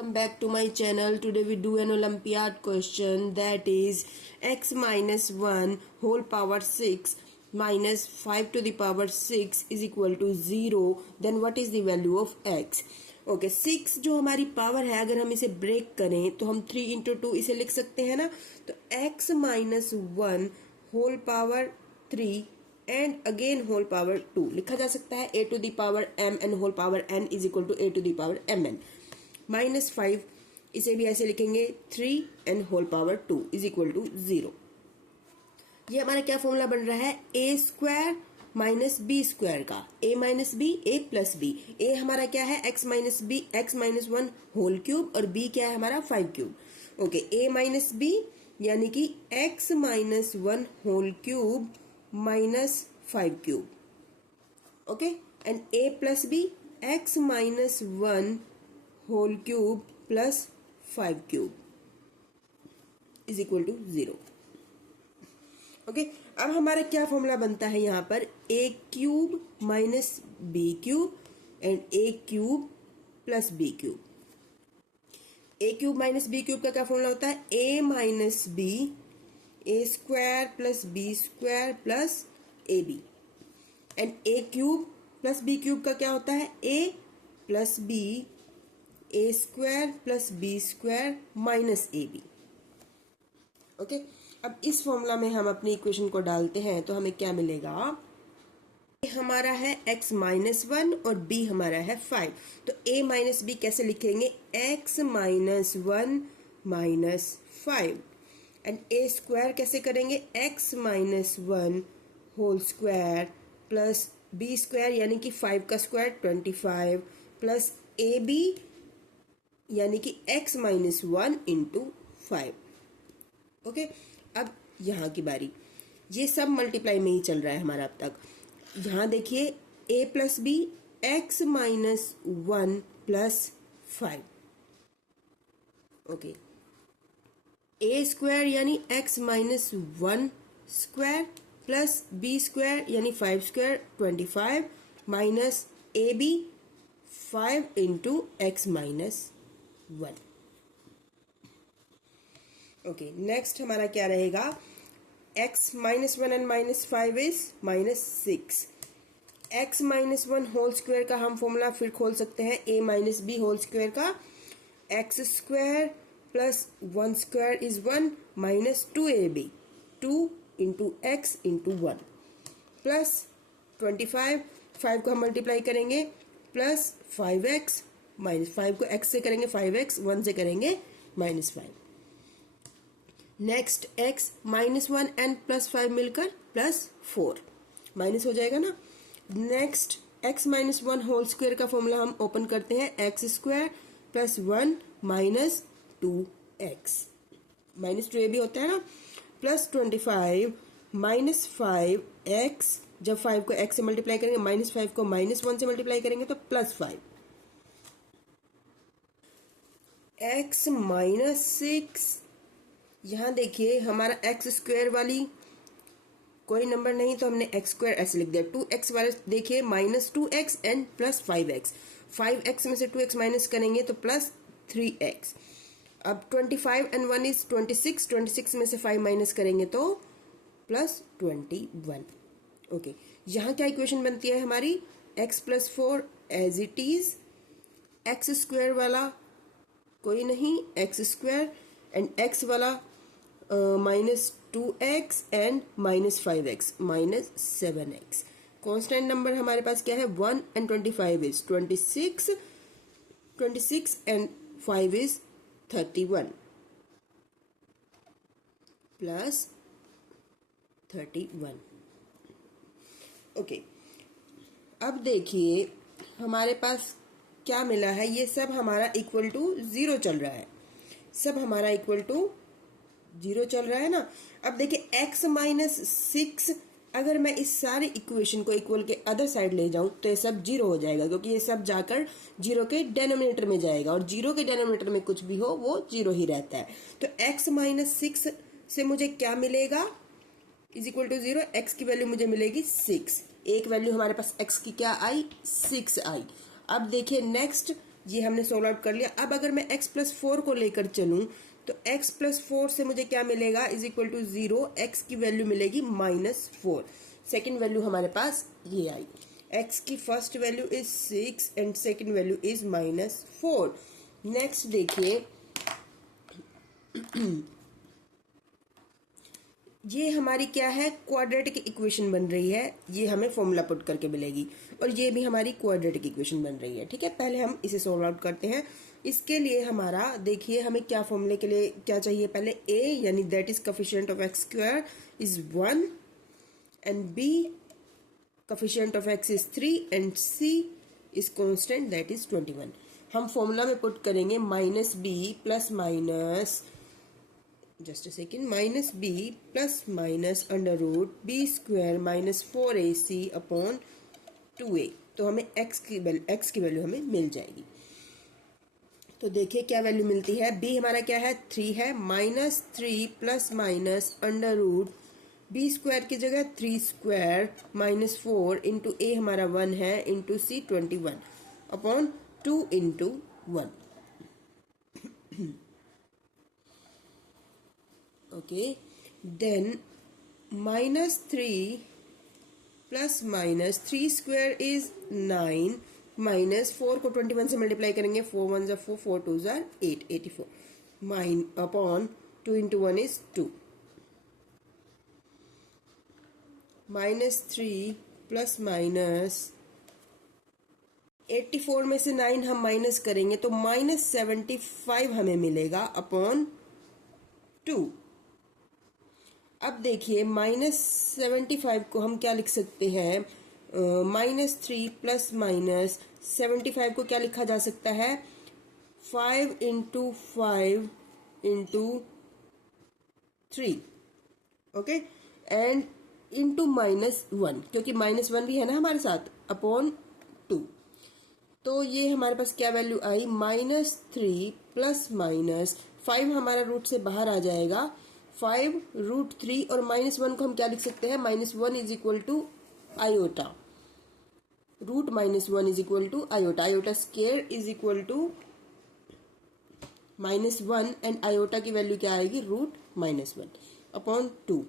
Welcome back to my channel. Today we do an Olympiad question, that is x minus 1 whole power 6 minus 5 to the power 6 is equal to 0. Then what is the value of x? Okay 6 जो हमारी power है, अगर हम इसे break करें तो हम 3 into 2 इसे लिख सकते हैं ना। तो x minus 1 whole power 3 and again whole power 2 लिखा जा सकता है a to the power m and whole power n is equal to a to the power m n। Minus 5 इसे भी ऐसे लिखेंगे 3 and whole power 2 is equal to 0। ये हमारा क्या फॉर्मूला बन रहा है, A square minus B square का, A minus B A plus B. ए हमारा क्या है, X minus B X minus 1 whole cube, और बी क्या है हमारा 5 cube. Okay, A minus B यानी कि X minus 1 whole cube minus 5 cube. Okay, and A plus B X minus 1 whole cube plus 5 cube is equal to 0। Okay, अब हमारा क्या formula बनता है यहाँ पर, A cube minus B cube and A cube plus B cube. A cube minus B cube का क्या formula होता है, A minus B A square plus B square plus A B. And A cube plus B cube का क्या होता है, A plus B A square plus B square minus A B. Okay, अब इस फॉर्मूला में हम अपनी इक्वेशन को डालते हैं तो हमें क्या मिलेगा, ए हमारा है x माइनस 1 और b हमारा है 5। तो a माइनस बी कैसे लिखेंगे, x minus 1 minus 5 and a square कैसे करेंगे, x minus 1 whole square plus b square यानी कि 5 का स्क्वायर 25 प्लस ए बी यानी कि x माइनस 1 इंटू 5। ओके, अब यहाँ की बारी, ये सब मल्टीप्लाई में ही चल रहा है हमारा अब तक। यहाँ देखिए a plus B X minus 1 plus 5। Okay, a square यानी x minus 1 square plus b square यानी 5 square 25 minus A B 5 into X minus 1। Okay, next हमारा क्या रहेगा, x minus 1 and minus 5 is minus 6। x minus 1 whole square का हम formula फिर खोल सकते हैं, a minus B whole square का, x square plus 1 square is 1 minus 2ab 2 into x into 1 plus 25, 5 को हम मल्टीप्लाई करेंगे प्लस 5x माइनस 5 को x से करेंगे 5x, 1 से करेंगे minus 5। Next x minus 1 and plus 5 मिलकर प्लस 4 माइनस हो जाएगा ना। Next x minus 1 whole square का फॉर्मूला हम ओपन करते हैं, X square plus 1 minus 2x minus 2a भी होता है ना, प्लस 25 माइनस 5x, जब 5 को x से मल्टीप्लाई करेंगे माइनस 5 को माइनस 1 से मल्टीप्लाई करेंगे तो प्लस 5। x माइनस 6, यहाँ देखिए हमारा एक्स स्क्वायर वाली कोई नंबर नहीं तो हमने एक्स स्क्वायर ऐसे लिख दिया। 2x वाले देखिए minus 2x and plus 5x, 5x में से 2x माइनस करेंगे तो प्लस 3x। अब 25 एंड 1 इज 26, 26 में से 5 माइनस करेंगे तो प्लस 21। ओके, यहाँ क्या इक्वेशन बनती है हमारी, x plus 4 as it is, X square वाला कोई नहीं एक्स स्क्वायर एंड x वाला minus 2x and minus 5x minus 7x। Constant number हमारे पास क्या है, 1 and 25 is 26, 26 and 5 is 31 plus 31। Okay, अब देखिए हमारे पास क्या मिला है, ये सब हमारा इक्वल टू 0 चल रहा है, सब हमारा इक्वल टू 0 चल रहा है ना। अब देखिए x माइनस 6, अगर मैं इस सारी इक्वेशन को इक्वल के अदर साइड ले जाऊं तो ये सब 0 हो जाएगा, क्योंकि ये सब जाकर 0 के डेनोमिनेटर में जाएगा और 0 के डेनोमिनेटर में कुछ भी हो वो 0 ही रहता है। तो x माइनस 6 से मुझे क्या मिलेगा, इज इक्वल टू 0, x की वैल्यू मुझे मिलेगी 6। एक वैल्यू हमारे पास x की क्या आई, 6 आई। अब देखिए नेक्स्ट ये हमने सोल्व आउट कर लिया। अब अगर मैं x प्लस 4 को लेकर चलूं तो x प्लस 4 से मुझे क्या मिलेगा, इज इक्वल टू 0, x की वैल्यू मिलेगी -4। सेकेंड वैल्यू हमारे पास ये आई, x की first value is 6 and second value is -4। Next देखिए, ये हमारी क्या है, क्वाड्रेटिक इक्वेशन बन रही है, ये हमें फॉर्मूला पुट करके मिलेगी, और ये भी हमारी क्वाड्रेटिक इक्वेशन बन रही है। ठीक है, पहले हम इसे सॉल्व आउट करते हैं। इसके लिए हमारा देखिए, हमें क्या फॉर्मूले के लिए क्या चाहिए, पहले a यानी that is coefficient of X square is 1 and b coefficient of x is 3 and c is constant that is 21। हम फॉर्मूला में पुट करेंगे -b plus minus, just a second, -b plus minus under root b square -4ac upon 2a। तो हमें x की value हमें मिल जाएगी। तो देखिए क्या वैल्यू मिलती है, b हमारा क्या है, 3 है, -3 plus minus under root b square की जगह 3 स्क्वायर -4 इंटू a हमारा 1 है into c 21 upon 2 into 1। Okay, then -3 plus minus 3 square is 9 -4 को 21 से मल्टीप्लाई करेंगे, 4 1 ज़ा 4, 4 2 ज़ा 8, 84 mine upon 2 into 1 is 2। -3 plus minus 84 में से 9 हम माइनस करेंगे तो -75 हमें मिलेगा अपॉन 2। अब देखिए -75 को हम क्या लिख सकते हैं, -3 प्लस माइनस 75 को क्या लिखा जा सकता है, 5 into 5 into 3, okay, and into -1, क्योंकि -1 भी है ना हमारे साथ, अपॉन 2। तो ये हमारे पास क्या वैल्यू आई, -3 प्लस माइनस 5 हमारा रूट से बाहर आ जाएगा, 5 √3 और -1 को हम क्या लिख सकते हैं, -1 is equal to iota, root -1 is equal to iota, iota square is equal to -1 and iota की वैल्यू क्या आएगी, √-1 upon 2।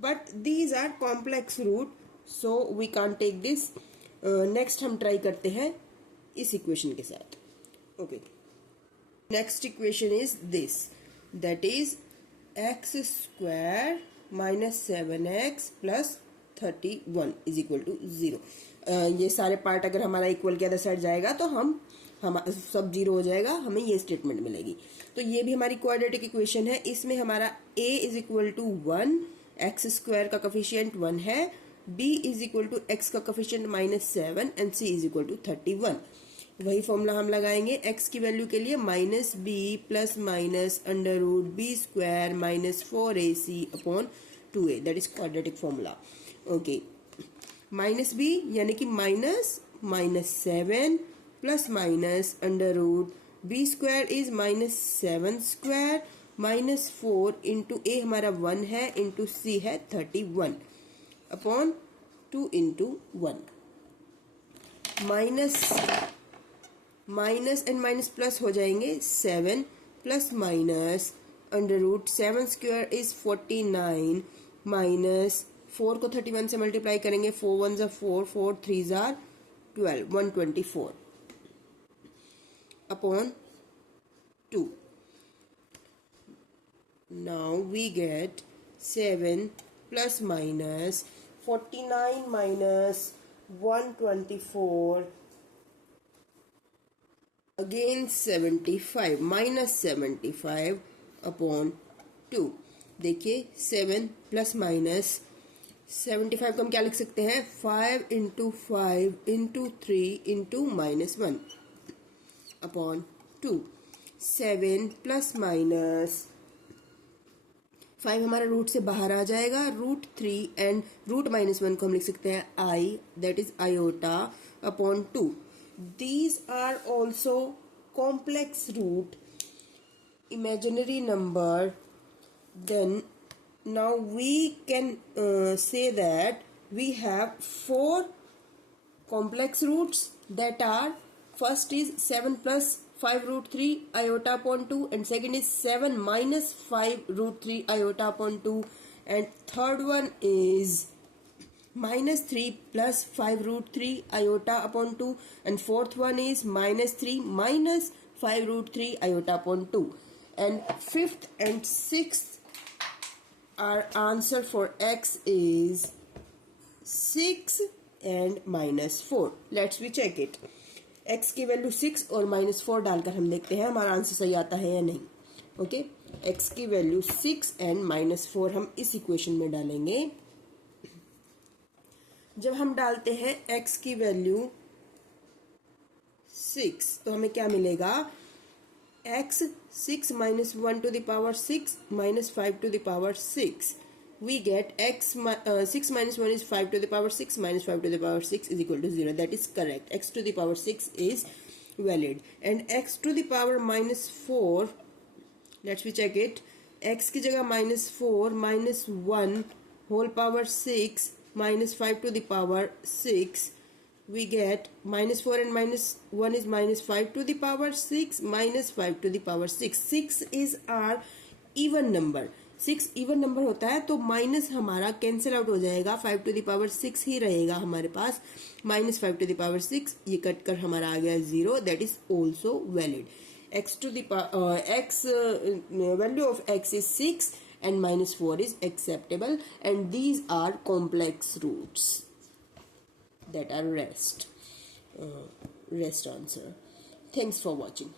But these are complex root so we can take this. Next हम ट्राई करते हैं इस इक्वेशन के साथ। Okay, next equation is this, that is x square -7x plus 31 is equal to 0। ये सारे पार्ट अगर हमारा इक्वल के अदर साइड जाएगा तो हम सब 0 हो जाएगा, हमें ये स्टेटमेंट मिलेगी। तो ये भी हमारी क्वाड्रेटिक इक्वेशन है। इसमें हमारा a is equal to 1, X square का कोफिशिएंट 1 है, b is equal to X का coefficient -7 and c is equal to 31। वही फॉर्मूला हम लगाएंगे x की वैल्यू के लिए, -b plus minus under root b square -4ac upon 2a, that is quadratic formula. Okay, -b यानी कि -7 plus minus under root b square is -7 square -4 into a हमारा 1 है इंटू c है 31 upon 2 into 1। Minus and minus plus हो जाएंगे, 7 plus minus under root 7 square is 49 minus 4 को 31 से multiply करेंगे, 4 1 ज़ा 4, 4 3 ज़ा 12, 124 upon 2। Now we get 7 plus minus 49 minus 124 again 75 -75 upon 2। देखिए 7 प्लस माइनस 75 को हम क्या लिख सकते हैं, 5 into 5 into 3 into -1 upon 2। 7 plus minus 5 हमारा रूट से बाहर आ जाएगा, √3 एंड √-1 को हम लिख सकते हैं i, that is iota upon 2। These are also complex root, imaginary number. Then now we can say that we have 4 complex roots that are First is 7 plus 5 root 3 iota upon 2, and second is 7 minus 5 root 3 iota upon 2, and third one is minus 3 plus 5 root 3 iota upon 2, and fourth one is minus 3 minus 5 root 3 iota upon 2, and fifth and sixth, our answer for x is 6 and minus 4. Let's we check it. x की value 6 और minus 4 डालकर हम देखते हैं हमारा answer सही आता है या नहीं. ओके, x की वैल्यू 6 एंड माइनस 4 हम इस इक्वेशन में डालेंगे. जब हम डालते हैं x की वैल्यू 6 तो हमें क्या मिलेगा? x 6 minus 1 to the power 6 minus 5 to the power 6. We get x 6 minus 1 is 5 to the power 6 minus 5 to the power 6 is equal to 0. That is correct. X to the power 6 is valid. And x to the power minus 4, let's we check it. x की जगह minus 4 minus 1 whole power 6 minus 5 to the power 6. We get minus 4 and minus 1 is minus 5 to the power 6 minus 5 to the power 6. 6 is our even number. 6 even number होता है तो minus हमारा cancel out हो जाएगा. 5 to the power 6 ही रहेगा हमारे पास. Minus 5 to the power 6 ये cut कर हमारा आ गया 0. That is also valid. x to the x value of x is 6 and minus 4 is acceptable, and these are complex roots that are rest answer. Thanks for watching.